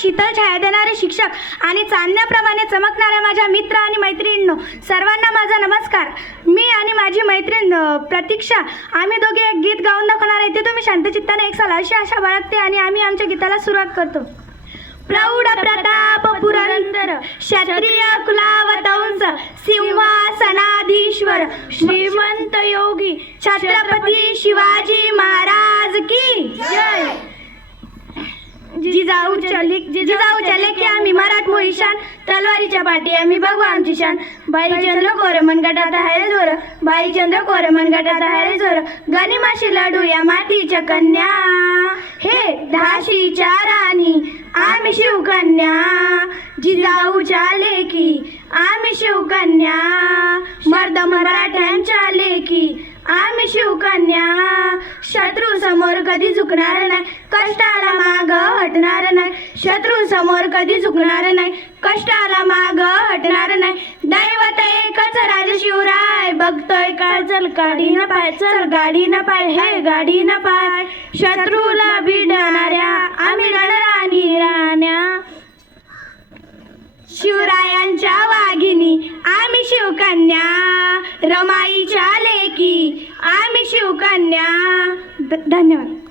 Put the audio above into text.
शीतल छाया देणारे शिक्षक आणि चांदण्याप्रमाणे चमकणाऱ्या माझ्या मित्र आणि मैत्रिणींनो, सर्वांना माझा नमस्कार. मी आणि माझी मैत्रीण प्रतीक्षा आम्ही दोघे एक गीत गाऊन दाखवणार आहे. ते तुम्ही शांतचित्ताने ऐकाल अशी आशा बाळगते आणि आम्ही आमच्या गीताला सुरुवात करतो. प्रौढ प्रताप पुरंदर क्षत्रिय कुलावतंस सिंहासनाधीश्वर श्रीमंत योगी छत्रपती शिवाजी महाराज की जय. जिजाऊ चले की आम्ही मराठमो ईशान, तलवारीच्या पाठी आम्ही बघू आमची शान. बाईचंद्र कोरे मनगटात आहे जोर, बाईचंद्र कोरे मनगटात आहे जोर. गनिमाशी लढूया मातीच्या कन्या, हे झाशीच्या राणी आम्ही शिवकन्या. जिजाऊच्या लेकी आम्ही शिवकन्या, मर्द मराठ्यांच्या लेकी आम्ही शिवकन्या. शत्रू समोर कधी झुकणार नाही, कष्टाला माग हटणार नाही. शत्रू समोर कधी झुकणार नाही, कष्टाला माग हटणार नाही. दैवत एकच राज शिवराय, बघतोय का चल गाडी न पाय, चल गाडी न पाय, हे गाडी न पाय. शत्रूला भिडणाऱ्या आम्ही रणराणी राण्या, शिवरायांच्या वाघिनी आम्ही शिवकन्या. रमाईच्या लेकी आम्ही शिवकन्या. धन्यवाद.